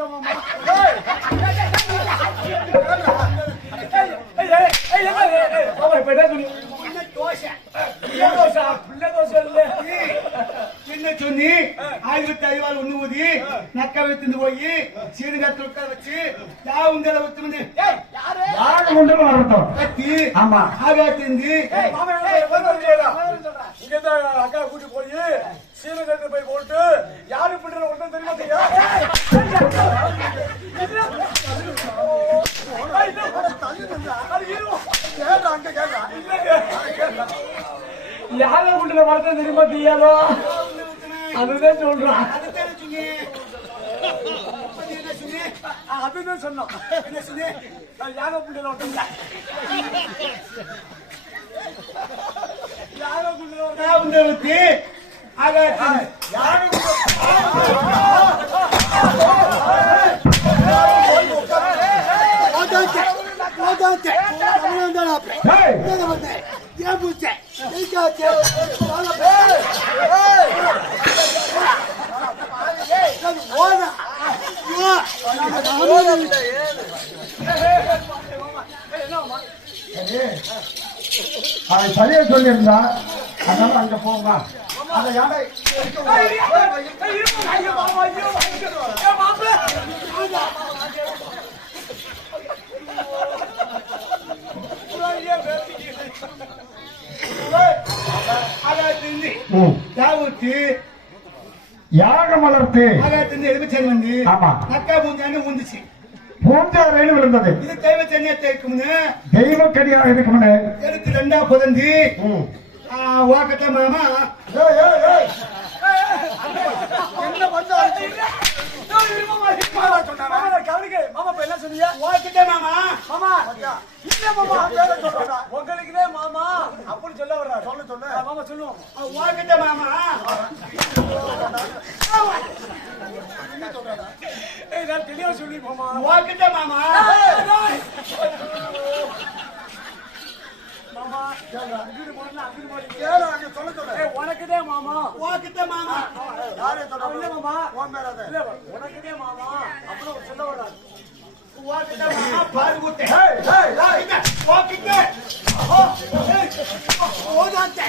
தோசை மாமா. சொன்னி ஆயிரத்தி ஐவாள் ஒண்ணு ஊதி நக்க வைத்து போய் சீர்காட்டு உட்கார வச்சு யாவுங்களை வந்து யாரு கொண்டு வரட்டும் கட்டி ஆமா ஆகாத்தி அக்கா கூட்டி போய் சீரகத்தை போய் போட்டு யாரு பண்ற ஒன்றும் தெரியுமா? யாரை கொண்டு வரத தெரியுமா? தெரியாதோ அதுதான் சொல்றான். அதுதான் சொன்னோம். என்ன சொன்னி யாரை புள்ள ஒட்டும் சரியா சொல்லியிருந்தா அதனால அங்க போங்க. அந்த யானை யாகம் வளர்த்து வந்து ஆமா நக்கா பூஞ்சான்னு ஊந்துச்சு. பூஞ்சாரையில் விழுந்தது. இது தெய்வ சென்னியத்தை இருக்கும்னு தெய்வ கடியாக இருக்கும்னு எடுத்து ரெண்டா புதந்தி வாக்கட்ட மாமா என்ன வந்து உங்களுக்குதே மாமா அப்படின்னு சொல்ல வர்ற சொல்ல சொல்ல மாமா சொல்லுவோம். வாக்கிட்ட மாமா தெளிவா சொல்லி மாமா வாக்கிட்ட மாமா உனக்குதே மாமா வாக்கிட்ட மாமா மாமா உனக்குதே மாமா அப்படின்னு சொல்ல வர்றாரு. வாக்கிட்ட மாமா பால் ஊத்து வாக்கிட்ட ஓடாதே